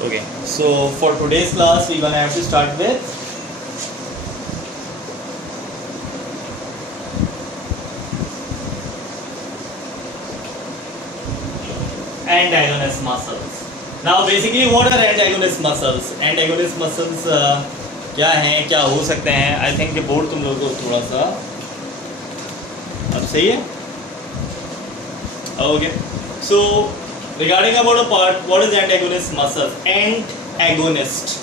Okay, so for today's class, we're gonna have to start with antagonist muscles. Now, basically, what are antagonist muscles? Antagonist muscles क्या हैं, क्या हो सकते हैं? I think ये board तुम लोगों को थोड़ा सा अब सही है? Okay, so regarding about a part, what is antagonist muscles? Antagonist.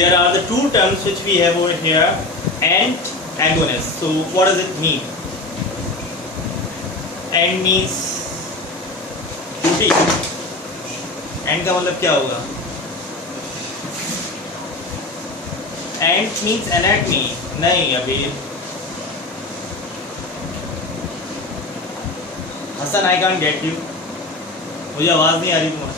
There are the two terms which we have over here. Antagonist. So what does it mean? Ant means duty. Ant का मतलब क्या होगा? Ant means anatomy. नहीं अभी Hasan, I can't get you. मुझे आवाज नहीं आ रही तुम्हारी.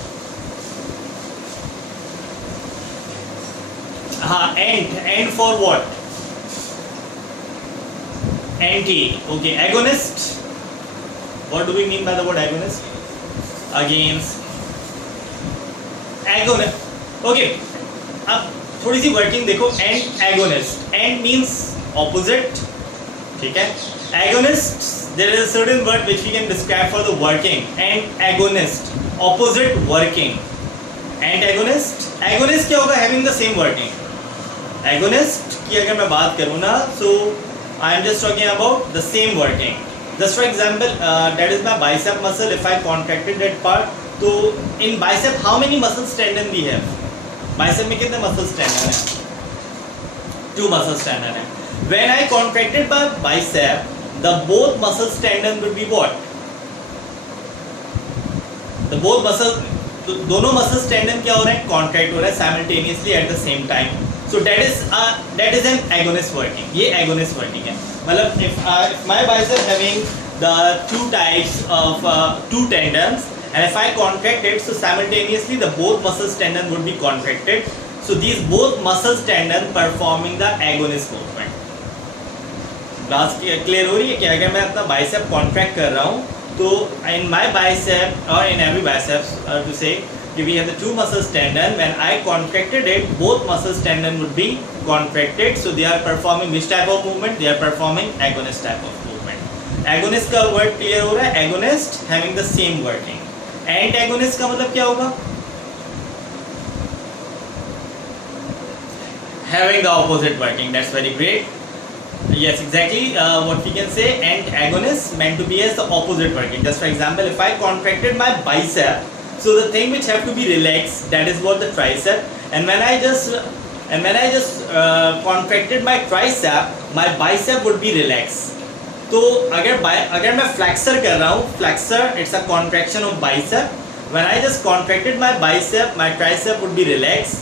हाँ, ant for what? Anti. Okay, agonist. What do we mean by the word agonist? Against. Agonist. Okay, अब थोड़ी सी वर्किंग देखो. Ant agonist. Ant means opposite, ठीक है. Agonist, there is a certain word which we can describe for the working. Antagonist, opposite working. Antagonist, agonist क्या होगा? Having the same working. Agonist की अगर मैं बात करूँ ना, so I am just talking about the same working. Just for example, that is my bicep muscle. If I contracted that part, तो in bicep how many muscles tendon we have? Bicep में कितने muscles tendon हैं? 2 muscles tendon हैं. When I contracted my bicep, the both muscles tendon will be what? The both muscles, दोनों muscles tendon क्या हो रहे हैं? Contract हो रहा है simultaneously at the same time. So that is an agonist working. ये agonist working है. मतलब if my bicep having the two types of two tendons, and if I contract it, so simultaneously the both muscles tendon would be contracted. So these both muscles tendon performing the agonist movement. बात clear हो रही है कि अगर मैं अपना bicep contract कर रहा हूँ तो इन माय बाइसेप और in every biceps to say we have the two muscles tendon. When I contracted it, both muscles tendon would be contracted. So they are performing which type of movement? They are performing agonist type of movement. Agonist का word clear हो रहा है. Agonist having the same working. Antagonist का मतलब क्या होगा? Having the opposite working. That's very great. Yes, exactly. What we can say, antagonist meant to be as the opposite working. Just for example, if I contracted my bicep, so the thing which have to be relaxed, that is what the tricep. And when I just contracted my tricep, my bicep would be relaxed. तो अगर मैं flexor कर रहा हूँ, flexor it's a contraction of bicep. When I just contracted my bicep, my tricep would be relaxed.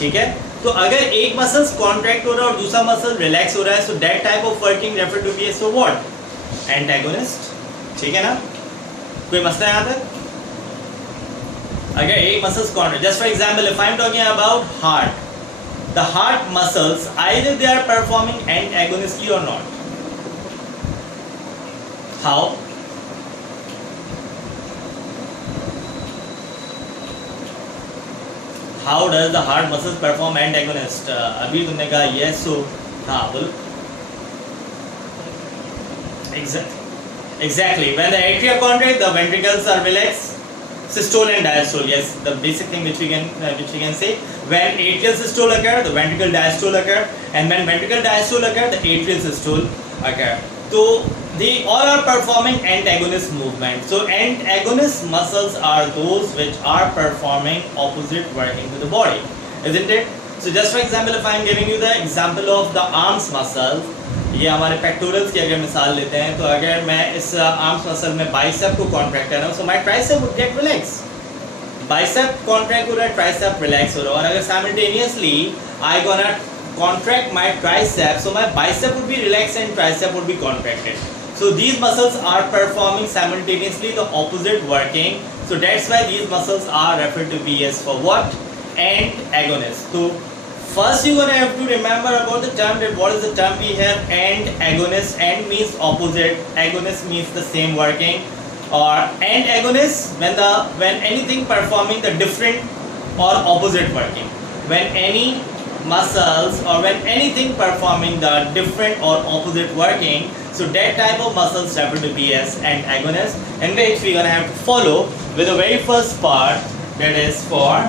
ठीक है. तो अगर एक मसल्स कॉन्ट्रैक्ट हो रहा है और दूसरा मसल रिलैक्स हो रहा है, so that type of working refer to be as so what? Antagonist. ठीक है ना? कोई मसला यहाँ तक? अगर एक muscles contract, just for example if I am talking about heart, the heart muscles either they are performing antagonistically और not. How? How does the heart muscles perform antagonist? अभी तुमने कहा yes, so हाँ बोलो. Exactly. When the atria contract, the ventricles are relaxed. Systole and diastole. Yes, the basic thing which we can say. When atrial systole occur, the ventricle diastole occur, and when ventricle diastole occur, the atrial systole occur. So they all are performing antagonist movement. So antagonist muscles are those which are performing opposite working to the body, isn't it? So just for example, if I am giving you the example of the arms muscles, ये हमारे pectorals की अगर मिसाल लेते हैं, तो अगर मैं इस आर्म्स मसल में बाइसेप को कॉन्ट्रैक्ट कर रहा हूँ, so my tricep would get relaxed. Bicep contract हो रहा है, ट्राइसेप रिलैक्स हो रहा है. और अगर simultaneously I gonna contract my tricep, so my bicep would be relaxed and tricep would be contracted. So these muscles are performing simultaneously the opposite working. So that's why these muscles are referred to be as for what? Antagonist. So first you're gonna have to remember about the term, that what is the term we have? Antagonist. Ant means opposite, agonist means the same working. Or antagonist when anything performing the different or opposite working. When any muscles or when anything performing the different or opposite working, so that type of muscles referred to be as antagonists, in which we're gonna have to follow with the very first part, that is for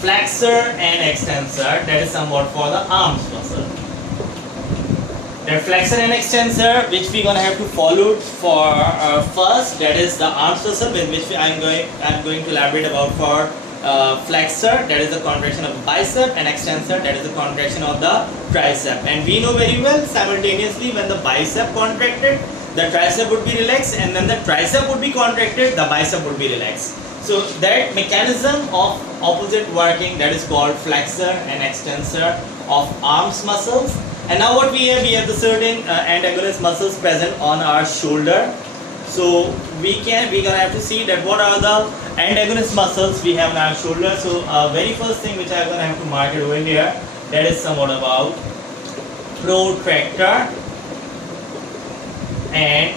flexor and extensor, that is somewhat for the arms muscle. The flexor and extensor, which we're gonna have to follow for first, that is the arms muscle, with which I'm going to elaborate about for flexor, that is the contraction of the bicep, and extensor, that is the contraction of the tricep. And we know very well, simultaneously, when the bicep contracted, the tricep would be relaxed, and when the tricep would be contracted, the bicep would be relaxed. So that mechanism of opposite working, that is called flexor and extensor of arms muscles. And now what we have the certain antagonist muscles present on our shoulder. So we're gonna have to see that what are the antagonist muscles we have on our shoulder. So very first thing which I'm gonna have to mark it over here, that is somewhat about protractor and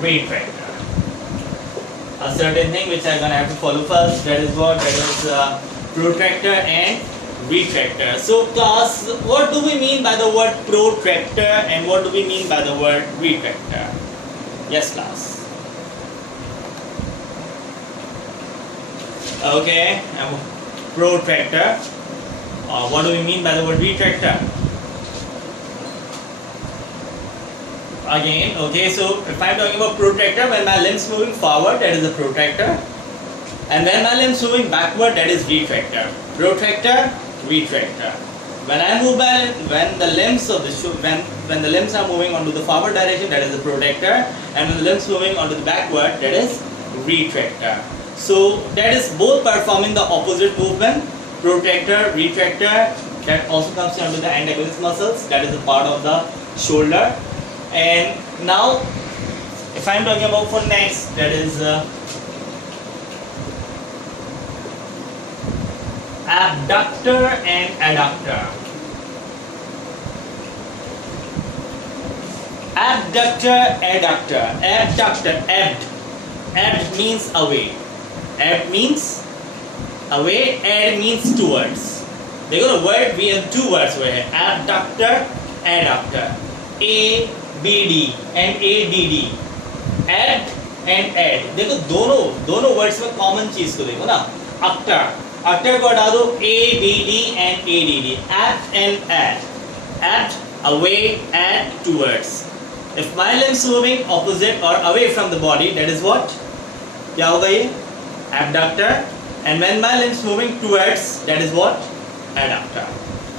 retractor. A certain thing which I'm gonna have to follow first, that is what? That is protractor and retractor. So class, what do we mean by the word protractor and what do we mean by the word retractor? Yes, class. Okay, protractor. What do we mean by the word retractor? Again, okay, so if I'm talking about protractor, when my limbs moving forward, that is a protractor, and when my limbs moving backward, that is retractor. Protractor, retractor. When I move when the limbs of the when the limbs are moving onto the forward direction, that is the protractor, and when the limbs moving onto the backward, that is retractor. So that is both performing the opposite movement, protractor, retractor. That also comes under the antagonist muscles, that is a part of the shoulder. And now if I'm talking about for next, that is abductor and adductor. Abductor, adductor. Abductor, abd means away. Abd means away, ad means towards. They got a word, we have two words over here. Abductor, adductor. ABD and ADD. Ad and ad. देखो दोनों words में common चीज को देखो ना. Actor को हटा दो. ABD and ADD. Act and ad. Act, away, and towards. If my limbs moving opposite or away from the body, that is what? क्या होगा ये? Abductor. And when my limbs moving towards, that is what? Adductor.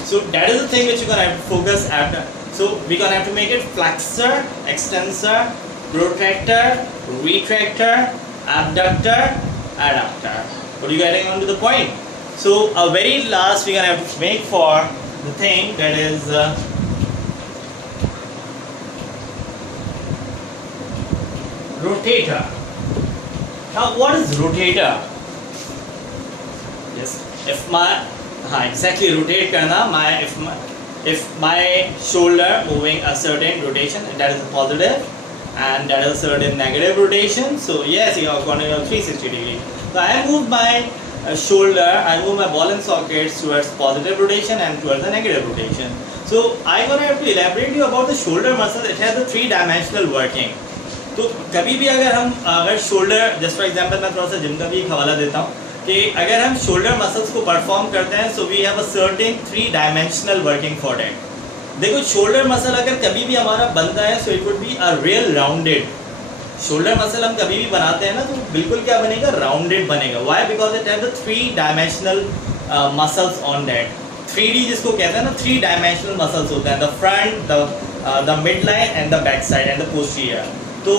So that is the thing which you're gonna have to focus after. So we're gonna have to make it flexor, extensor, protractor, retractor, abductor, adductor. What are you getting on to the point? So a very last we're gonna have to make for the thing, that is rotator. Now what is rotator? Yes, if my exactly rotate करना, if my shoulder moving a certain rotation, that is a positive, and that is a certain negative rotation. So yes, you are going to 360 degree. So I move my shoulder, I move my ball and sockets towards positive rotation and towards the negative rotation. So I'm going to have to elaborate you about the shoulder muscle. It has a three-dimensional working. तो कभी भी अगर shoulder, just for example मैं थोड़ा सा gym का भी एक हवाला देता हूँ कि अगर हम शोल्डर मसल्स को परफॉर्म करते हैं, so we have a certain three dimensional working for that. देखो शोल्डर मसल अगर कभी भी हमारा बनता है, so it would be a real rounded shoulder muscle. हम कभी भी बनाते हैं ना, तो बिल्कुल क्या बनेगा? राउंडेड बनेगा. Why? Because it have the three dimensional muscles on that. 3D जिसको कहते हैं ना, थ्री डायमेंशनल मसल्स होते हैं, the front, the mid line and the back side and the posterior. तो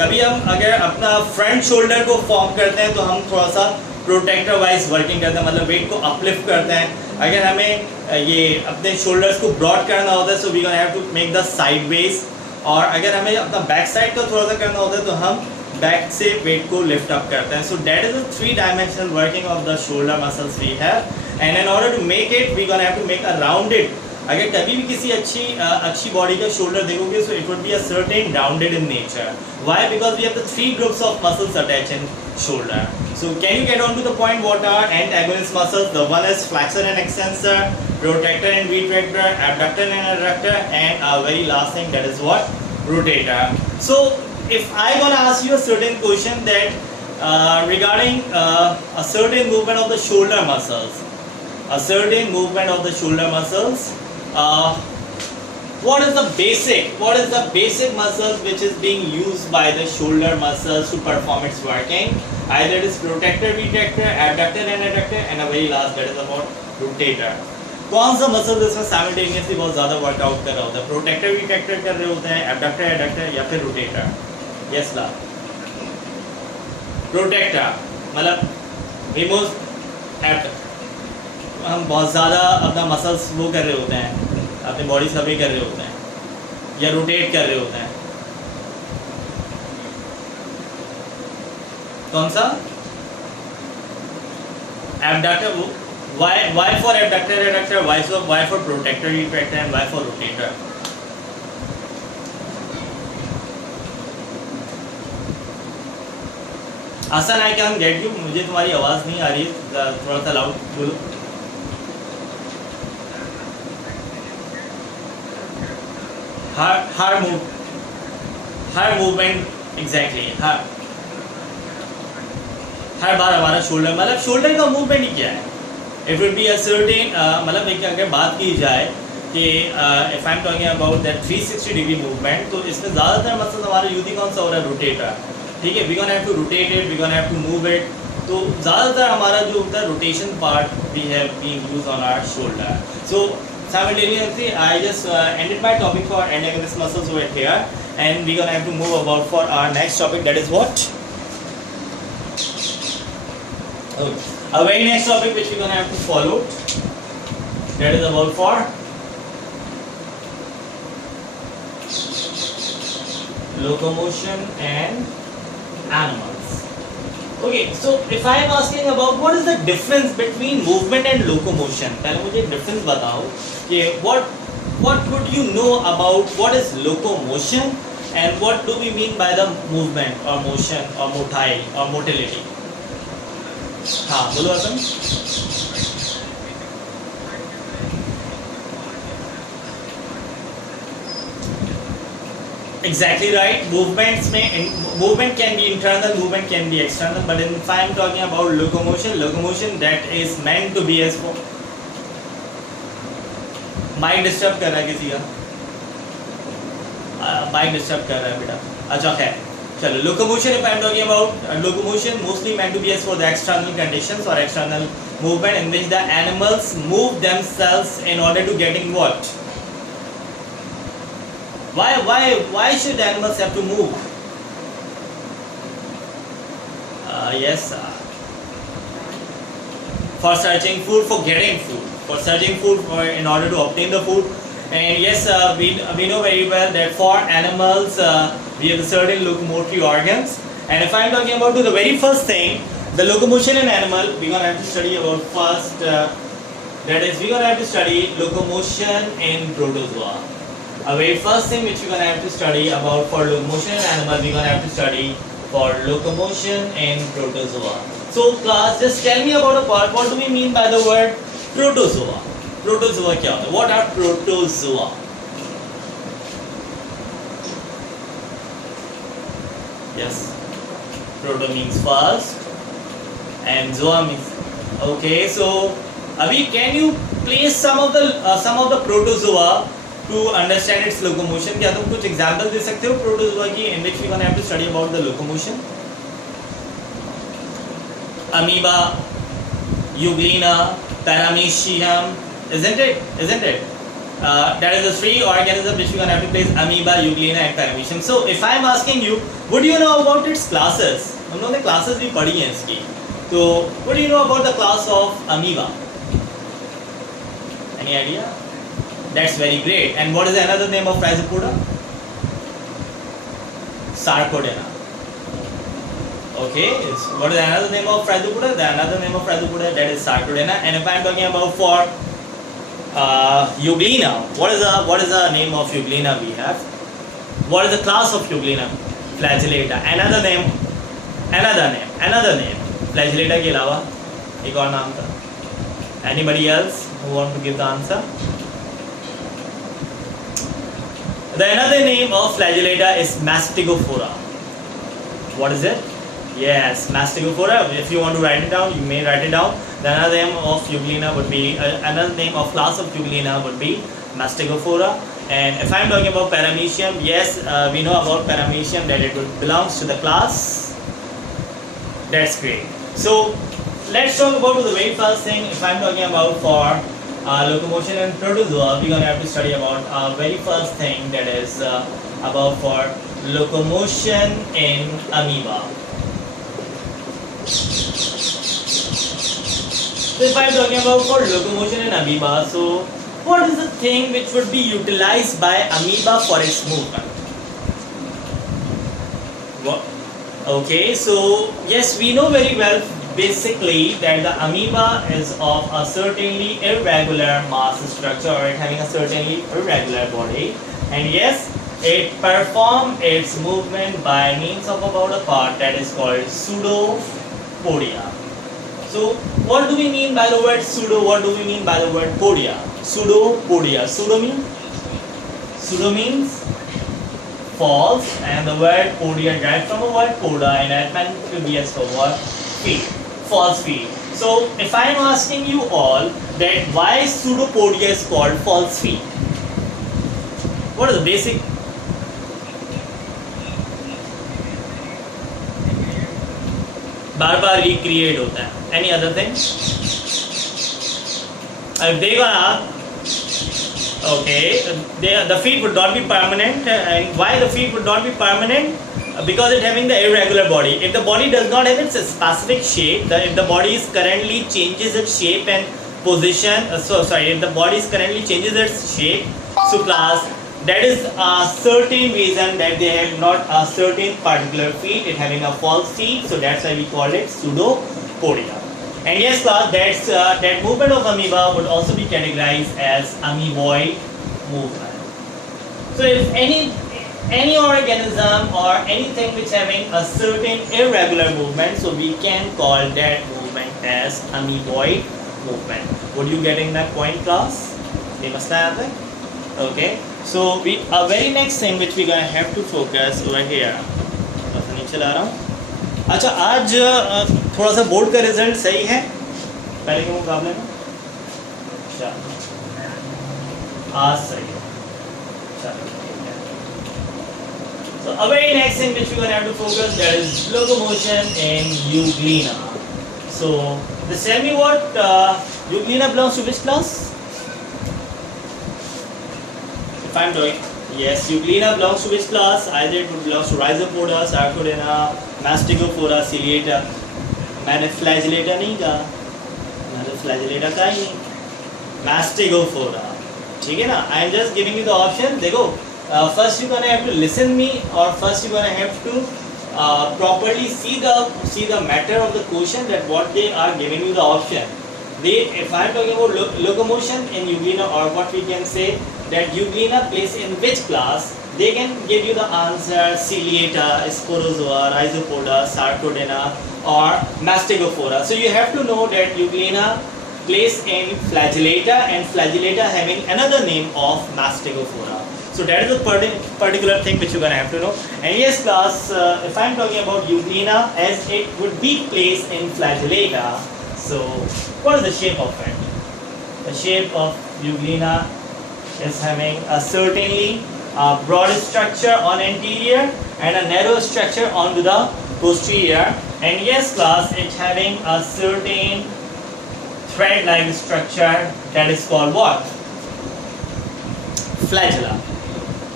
कभी हम अगर अपना फ्रंट शोल्डर को फॉर्म करते हैं, तो हम थोड़ा सा प्रोटेक्टर वाइज वर्किंग करते हैं, मतलब वेट को अपलिफ्ट करते हैं. अगर हमें ये अपने शोल्डर्स को ब्रॉड करना होता है, so we gonna have to make the side ways. और अगर हमें अपना बैक साइड का थोड़ा सा करना होता है, तो हम बैक से वेट को लिफ्ट अप करते हैं. So that is the three dimensional working of the shoulder muscles we have. And in order to make it, we gonna have to make a rounded अगर कभी भी किसी अच्छी बॉडी का शोल्डर देखोगे so it would be a certain rounded in nature. Why? Because we have the three groups of muscles attached in shoulder. So can you get on to the point what are antagonist muscles? The one is flexor and extensor, protractor and retractor, abductor and adductor, and our very last thing, that is what? Rotator. So if I gonna ask you a certain question that regarding a certain movement of the shoulder muscles, what is the basic muscles which is being used by the shoulder muscles to perform its working? Either it is protractor, retractor, abductor and adductor, and a very last, that is about rotator. कौन सा muscle इसमें simultaneously बहुत ज़्यादा workout कर रहा होता है? Protector retractor कर रहे होते हैं, एबडक्टर एडक्टर, या फिर रोटेटर? यस ला प्रोटेक्टर मतलब रिमूव, हम बहुत ज़्यादा अपना मसल्स वो कर रहे होते हैं, अपनी बॉडी सर्वे कर रहे होते हैं, या रोटेट कर रहे होते हैं. कौन सा? Abductor. Why for abductor adductor, why for protector retractor, and why for rotator? आसान है क्या? हम गेट यू. मुझे तुम्हारी आवाज़ नहीं आ रही है, थोड़ा सा लाउड बोलो. हर मूवमेंट एग्जैक्टली हर बार हमारा शोल्डर, मतलब शोल्डर का मूवमेंट ही क्या है? It will be a certain, मतलब एक अगर बात की जाए कि if I am talking about that 360 degree movement, तो इसमें ज़्यादातर मतलब हमारा यूज कौन सा हो रहा है? रोटेटर. ठीक है, we gonna have to rotate it, we gonna have to move it. तो ज़्यादातर हमारा जो होता है rotation part we have been use on our shoulder. So simultaneously I just ended my topic for antagonist muscles over here, and we gonna have to move about for our next topic, that is what? A very next topic which we gonna have to follow, that is about for locomotion and animals. Okay, so if I am asking about what is the difference between movement and locomotion, पहले मुझे difference बताओ कि what would you know about what is locomotion and what do we mean by the movement or motion or motile or motility? हाँ बोलो Assam. Exactly right. Movement can be internal, movement can be external. But if I am talking about locomotion that is meant to be as for. Mic disturb कर रहा है किसी का? Mic disturb कर रहा है बेटा. अच्छा है, चलो. Locomotion, if I am talking about locomotion, mostly meant to be as for the external conditions or external movement in which the animals move themselves in order to getting what? Why should animals have to move? Yes, for searching food, for getting food, for searching food, for in order to obtain the food. And yes, we know very well that for animals we have certain locomotory organs. And if I am talking about the very first thing, the locomotion in animal, we gonna have to study about first. That is, we gonna have to study locomotion in protozoa. A very first thing which we're gonna have to study about for locomotion in animal, we're gonna have to study for locomotion in protozoa. So class, just tell me about a part. What do we mean by the word protozoa? Protozoa क्या होता है? What are protozoa? Yes, proto means first, and zoa means okay. So, Abhi, can you place some of the protozoa to understand its locomotion? क्या तुम कुछ example दे सकते हो protozoa की in which we gonna have to study about the locomotion? Amoeba, Euglena, Paramecium, isn't it? That is the three organisms which we gonna have to place: amoeba, Euglena, and Paramecium. So if I am asking you, what do you know about its classes? हम लोगों ने classes भी पढ़ी हैं इसकी. So what do you know about the class of amoeba? Any idea? That's very great. And what is another name of Rhizopoda? Sarcodena. Okay, what is another name of Rhizopoda? The another name of Rhizopoda, that is Sarcodena. And if I am talking about for Euglena. What is the name of Euglena we have? What is the class of Euglena? Flagellata. Another name. Flagellata के अलावा एक और नाम था. Anybody else who want to give the answer? The another name of Flagellata is Mastigophora. What is it? Yes, Mastigophora. If you want to write it down, you may write it down. The another name of Euglena would be another name of class of Euglena would be Mastigophora. And if I am talking about Paramecium, yes, we know about Paramecium that it belongs to the class. That's great. So let's talk about the very first thing. If I am talking about for locomotion and protozoa, we're gonna have to study about very first thing, that is about for locomotion in amoeba. So if I am talking about for locomotion in amoeba, so what is the thing which would be utilized by amoeba for its movement? What? Okay, so yes, we know very well basically that the amoeba is of a certainly irregular mass structure, or it having a certainly irregular body, and yes, it performs its movement by means of about a part that is called pseudopodia. So what do we mean by the word pseudo? What do we mean by the word podia? Pseudopodia. Pseudo means false, and the word podia derived from the word poda, and that meant to be as for what? Feet. False feet. So if I am asking you all that why pseudopodia is called false feet, what is the basic? बार-बार recreate होता है. Any other thing? If they gonna, okay, the feet would not be permanent. And why the feet would not be permanent? Because it having the irregular body. If the body does not have its specific shape, if the body is currently changes its shape and position, if the body is currently changes its shape, so class, that is a certain reason that they have not a certain particular feet, it having a false feet, so that's why we call it pseudopodia. And yes class, that's that movement of amoeba would also be categorized as amoeboid movement. So if any organism or anything which having a certain irregular movement, so we can call that movement as amoeboid movement. Would you getting that point class? Okay, so a very next thing which we gonna have to focus over here. अच्छा, आज थोड़ा सा board का result सही है पहले के मुकाबले में? अच्छा, आज सही है. So a very next thing which we're going to have to focus, that is locomotion in Euglena. So just tell me what Euglena belongs to which class? If I'm doing, yes, Euglena belongs to which class? Either it would belongs to Rhizopoda, Sarcodina, Mastigophora, Ciliata. मैंने Flagellata नहीं कहा, मैंने Flagellata कहा ही नहीं, Mastigophora. ठीक है ना? I am just giving you the option. देखो. First you're gonna have to listen me, or first you're gonna have to properly see the matter of the question, that what they are giving you the option. If I'm talking about locomotion in Euglena, or what we can say that Euglena plays in which class, they can give you the answer Ciliata, Sporozoa, Rhizopoda, Sarcodina, or Mastigophora. So you have to know that Euglena plays in Flagellata, and Flagellata having another name of Mastigophora. So that is a particular thing which you're gonna have to know. And yes class, if I'm talking about Euglena, as it would be placed in Flagellata, so what is the shape of it? The shape of Euglena is having a certainly broad structure on anterior and a narrow structure onto the posterior. And yes class, it's having a certain thread-like structure that is called what? Flagella.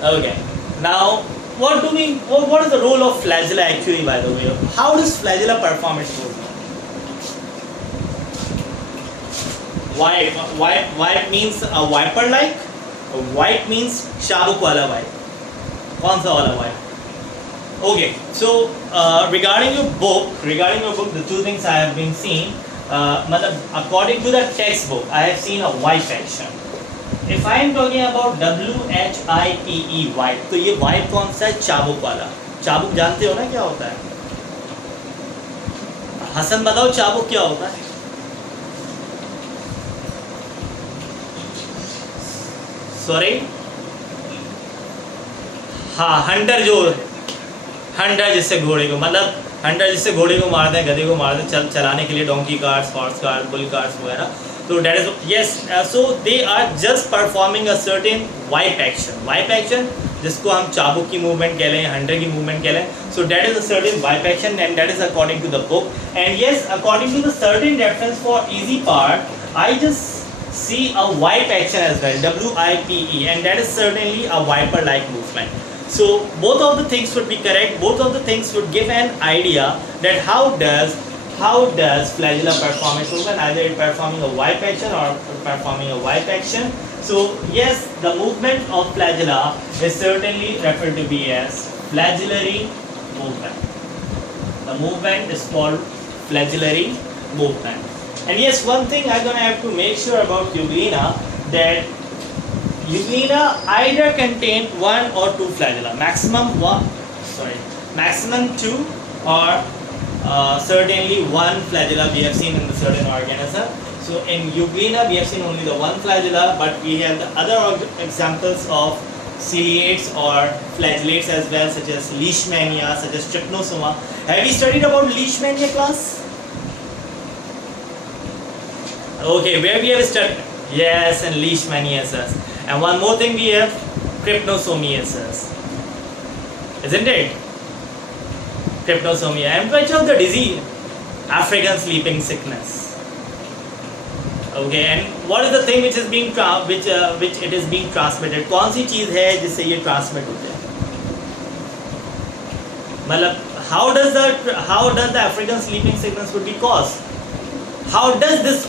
Okay. Now, what is the role of flagella actually, by the way? How does flagella perform its movement? White means a viper-like. White means shabuk wala white. कौन सा वाला white? Okay. So regarding your book, the two things I have been seeing. According to the textbook, I have seen a white action. If I am talking about WHIPE wipe, तो ये wipe कौन सा है? चाबुक वाला। चाबुक जानते हो ना क्या होता है? हसन बताओ चाबुक क्या होता है? सॉरी, हाँ हंटर, जो हंटर जिससे घोड़े को, मतलब हंटर जिससे घोड़े को मारते हैं, गधे को मारते हैं चलाने के लिए, donkey carts, horse cart, bull carts वगैरह। तो that is yes, so they are just performing a certain wipe action. Whip action जिसको हम चाबुक की मूवमेंट कह लें, हंटर की मूवमेंट कह लें, so that is a certain wipe action and that is according to the book. And yes, according to the certain reference for easy part, I just see a wipe action as well, WIPE, and that is certainly a wiper like movement. So both of the things would be correct, both of the things would give an idea that how does flagella perform its movement, either it performing a wipe action or performing a wipe action. So yes, the movement of flagella is certainly referred to be as flagellary movement. The movement is called flagellary movement. And yes, one thing I'm gonna have to make sure about Euglena, that Euglena either contain one or two flagella, maximum two, or certainly one flagella we have seen in the certain organism. So in Euglena we have seen only the one flagella, but we have the other examples of ciliates or flagellates as well, such as Leishmania, such as Trypanosoma. Have you studied about Leishmania, class? Okay, where we have studied, yes, and Leishmaniasis, and one more thing we have Trypanosomiasis, isn't it? Trypanosomia. And which of the disease? African sleeping sickness. Okay, and what is the thing which is being which it is being transmitted? कौन सी चीज है जिससे ये transmit होते हैं? मतलब how does the African sleeping sickness would be caused? How does this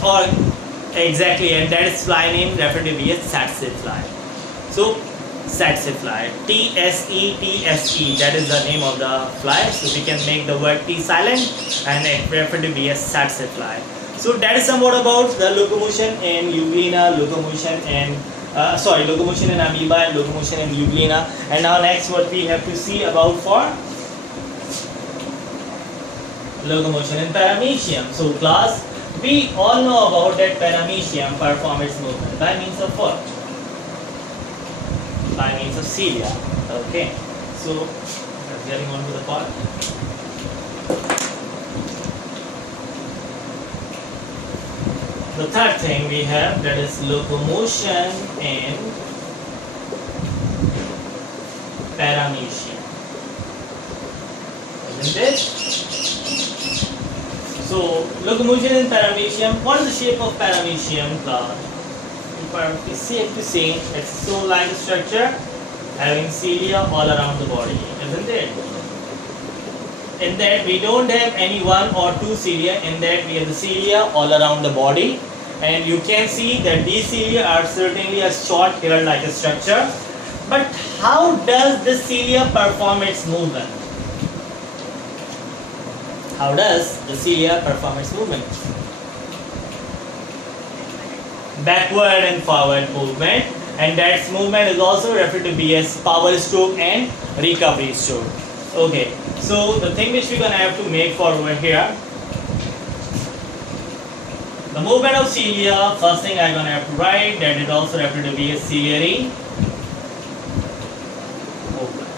exactly, and that is fly name referred to be as tsetse fly. So tsetse fly, TSE, that is the name of the fly. So we can make the word T silent and it referred to be as tsetse fly. So that is somewhat about the locomotion in Euglena, locomotion in amoeba, and locomotion in Euglena. And now next what we have to see about for locomotion in Paramecium. So class, we all know about that Paramecium perform its movement by means of what? By means of cilia. Okay, so getting on to the part. The third thing we have, that is locomotion in Paramecium, isn't it? So locomotion in Paramecium. What is the shape of Paramecium, class? It's safe to say it's a soul-like structure having cilia all around the body, isn't it? In that we don't have any one or two cilia. In that we have the cilia all around the body, and you can see that these cilia are certainly a short hair-like structure. But how does this cilia perform its movement? How does the cilia perform its movement? Backward and forward movement, and that movement is also referred to be as power stroke and recovery stroke. Okay, so the thing which we're gonna have to make for over here, the movement of cilia, first thing I'm gonna have to write that it also referred to be as ciliary movement.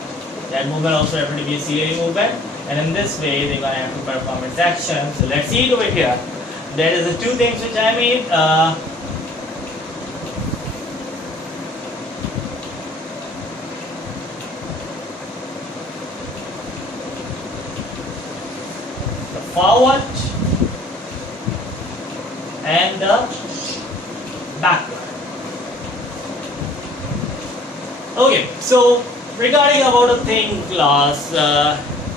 That movement also referred to be a ciliary movement. And in this way they're going to have to perform its action. So let's see it over here. There is the two things which I made. The forward and the backward. Okay, so regarding about a thing, class,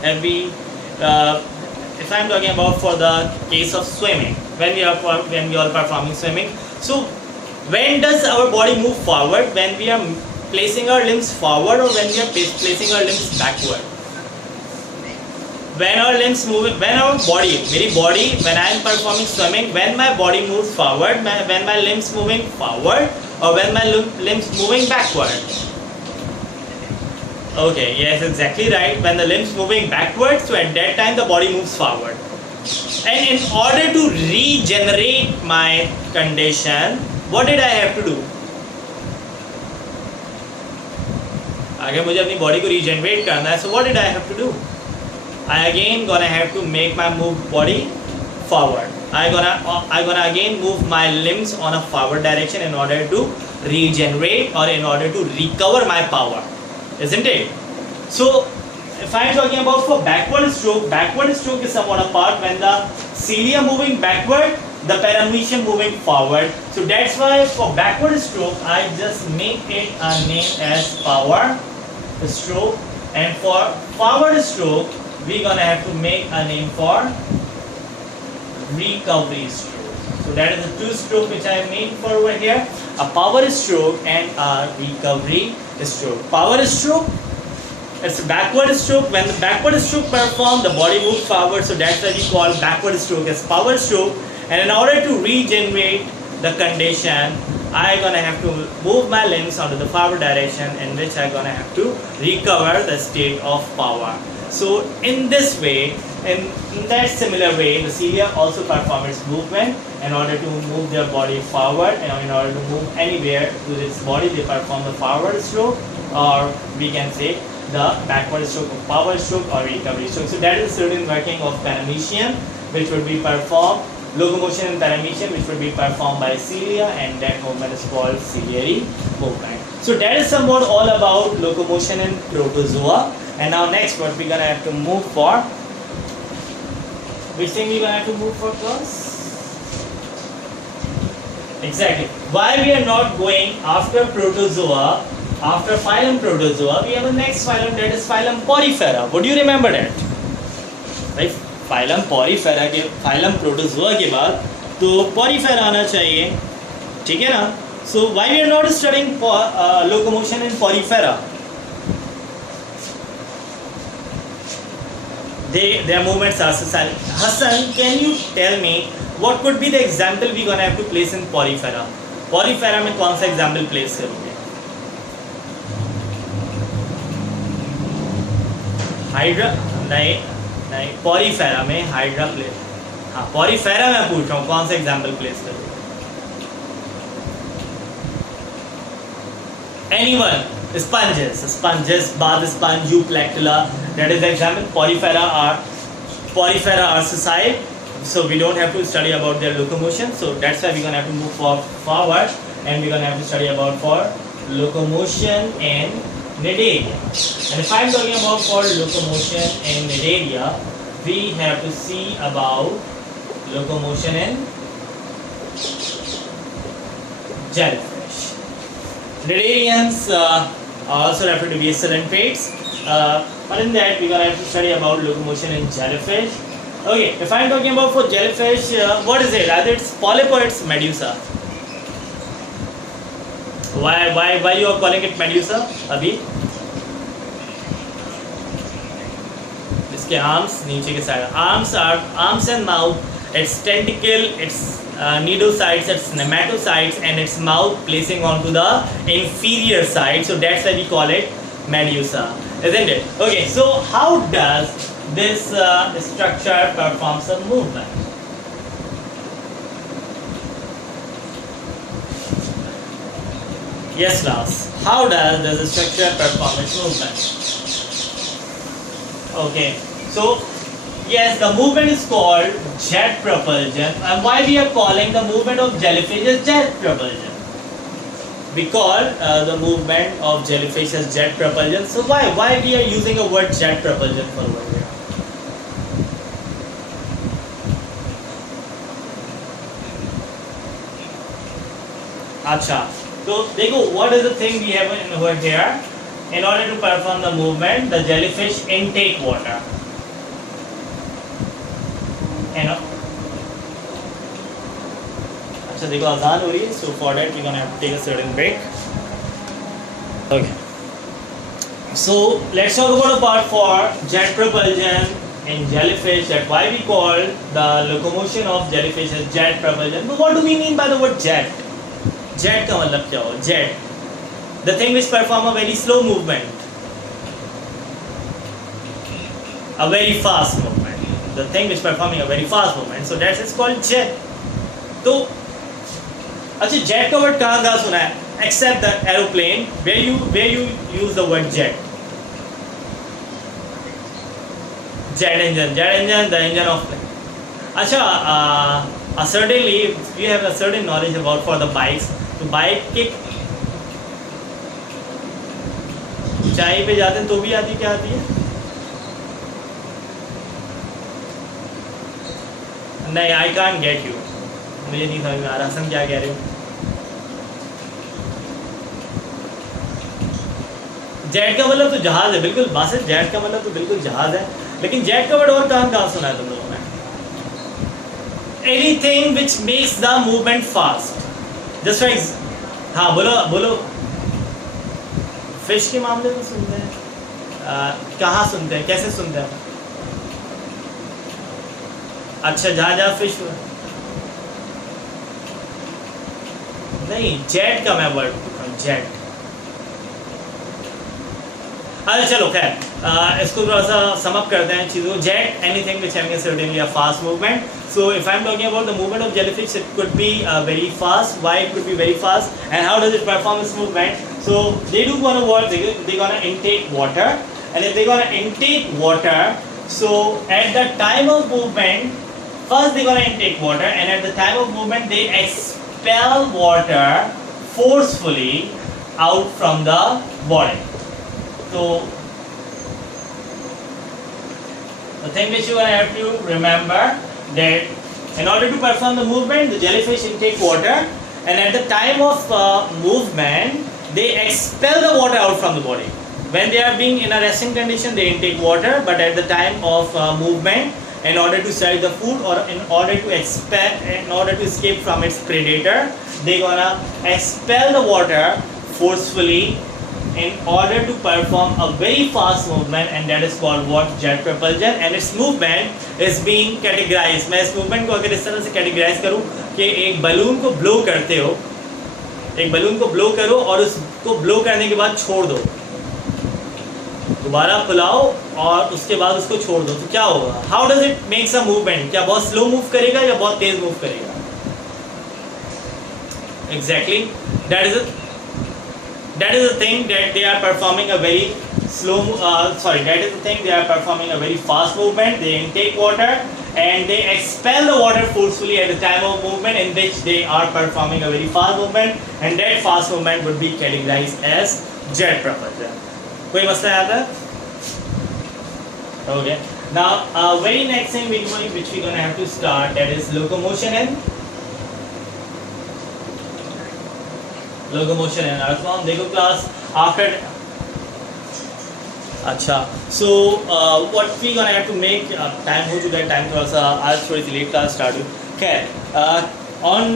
if I'm talking about for the case of swimming, when we are performing swimming, so when does our body move forward? When we are placing our limbs forward, or when we are placing our limbs backward? When our limbs move, when our body, when I am performing swimming, when my body moves forward, when my limbs moving forward, or when my limbs moving backward? Okay, yes, exactly right. When the limbs moving backwards, so at that time the body moves forward. And in order to regenerate my condition, what did I have to do? अगर मुझे अपनी body को regenerate करना है, so what did I have to do? I again gonna have to make my body forward. I gonna again move my limbs on a forward direction in order to regenerate or in order to recover my power, isn't it? So if I'm talking about for backward stroke is somewhat apart when the cilia moving backward, the paramecium moving forward. So that's why for backward stroke I just make it a name as power stroke, and for forward stroke we're gonna have to make a name for recovery stroke. So that is the two stroke which I made for over here, a power stroke and a recovery stroke. Power stroke, it's a backward stroke. When the backward stroke perform, the body moves forward, so that's why we call backward stroke as power stroke. And in order to regenerate the condition, I gonna have to move my limbs onto the forward direction, in which I gonna have to recover the state of power. So in this way, in that similar way, the cilia also perform its movement in order to move their body forward, and in order to move anywhere with its body, they perform the forward stroke, or we can say the backward stroke of power stroke or recovery stroke. So that is a certain working of paramecium, which would be performed, locomotion in paramecium, which would be performed by cilia, and that movement is called ciliary movement. So that is somewhat all about locomotion in protozoa. And now next, what we're gonna have to move for? Which thing we're gonna have to move for, class? Exactly. Why we are not going after protozoa, after phylum protozoa, we have the next phylum, that is phylum Porifera. Would you remember that? Right? Phylum Porifera के phylum protozoa के बाद तो Porifera आना चाहिए, ठीक है ना? So why we are not studying locomotion in Porifera? Their movements are sessile. Hassan, can you tell me what could be the example we gonna have to place in Porifera? Porifera में कौन सा example place करोगे? Hydra नहीं Porifera में hydra place. हाँ, Porifera में पूछ रहा हूँ कौन सा example place करोगे? Anyone? Sponges, bath sponge, Euplectula. That is the example. Porifera are sessile, so we don't have to study about their locomotion. So that's why we're gonna have to move forward, and we're gonna have to study about for locomotion in Cnidaria. And if I'm talking about for locomotion in Cnidaria, we have to see about locomotion in jellyfish. Cnidarians are also referred to be coelenterate. But in that we're gonna have to study about locomotion in jellyfish. Okay, if I'm talking about for jellyfish, what is it? Either it's polyp or it's medusa. Why you are calling it medusa? अभी इसके arms नीचे के side. Arms and mouth. Its tentacle, its cnidocytes, its nematocytes, and its mouth placing onto the inferior side. So that's why we call it medusa, isn't it? Okay, so how does this structure perform some movement? Yes, class. How does this structure perform its movement? Okay, so yes, the movement is called jet propulsion. And why we are calling the movement of jellyfish as jet propulsion? We call the movement of jellyfish as jet propulsion. So why we are using a word jet propulsion for over here? Acha. So देखो, what is the thing we have over here? In order to perform the movement, the jellyfish intake water. अच्छा देखो आसान हो रही है, so for that we're gonna have to take a certain break. Okay. So let's talk about a part for jet propulsion in jellyfish. That why we call the locomotion of jellyfish as jet propulsion. But what do we mean by the word jet? Jet का मतलब क्या हो? Jet, the thing which perform a very slow movement, a very fast movement, the thing which performing a very fast movement, so that is called jet. तो अच्छा, jet का word कहाँ कहाँ सुना है? Except the aeroplane, where you use the word jet. Jet engine, the engine of plane. अच्छा, certainly we have a certain knowledge about for the bikes. तो bike के ऊंचाई पे जाते हैं तो भी आती क्या आती है? नहीं, आई कांट गेट यू, मुझे नहीं समझ में आ रहा हसन क्या कह रहे हो. जेट का मतलब तो जहाज है, बिल्कुल बासित, जेट का मतलब तो बिल्कुल जहाज है, लेकिन जेट का वर्ड और कहाँ कहाँ सुना है तुम लोगों ने? Anything which makes the movement fast, just like, हाँ बोलो बोलो. फिश के मामले में सुनते हैं, कहाँ सुनते हैं, कैसे सुनते हैं? अच्छा, जहाँ फिश नहीं, जेट का मैं वर्ड पूछ रहा हूँ, जेट. अच्छा चलो खैर, इसको थोड़ा सा सम अप करते हैं चीज़ों. Jet, anything which having certainly a fast movement. So if I am talking about the movement of jellyfish, it could be very fast. Why it could be very fast and how does it perform this movement? So they do gonna work, they gonna intake water, and if they gonna intake water, so at the time of movement, first they gonna intake water, and at the time of movement they expel water forcefully out from the body. So the thing which you have to remember, that in order to perform the movement, the jellyfish intake water, and at the time of movement they expel the water out from the body. When they are being in a resting condition, they intake water, but at the time of movement, in order to search the food or in order to escape from its predator, they gonna expel the water forcefully in order to perform a very fast movement, and that is called what? Jet propulsion. And its movement is being categorized. मैं इस movement को अगर इस तरह से categorize करूँ कि एक balloon को blow करते हो, एक balloon को blow करो और उसको blow करने के बाद छोड़ दो, दोबारा फुलाओ और उसके बाद उसको छोड़ दो, तो क्या होगा? How does it makes a movement? क्या बहुत स्लो मूव करेगा या बहुत तेज मूव करेगा? Exactly, that is the thing that they are performing a very slow, that is the thing they are performing a very fast movement. They intake water and they expel the water forcefully at the time of movement, in which they are performing a very fast movement, and that fast movement would be categorized as jet propulsion. कोई मसला आता है? Okay. Now, very next thing which we're gonna have to start, that is locomotion and earthworm. देखो class after. अच्छा, so what we gonna have to make, time हो चुका है, time थोड़ा सा आज थोड़ी सी लेट क्लास स्टार्ट हुई. खैर, on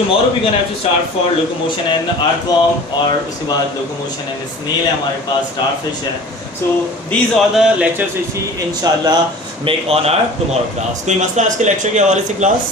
tomorrow we gonna have to start for locomotion and earthworm, और उसके बाद locomotion and snail है हमारे पास, starfish है. So these are the lectures which we inshallah make on our tomorrow class. कोई मसला आज के लेक्चर के हवाले से क्लास?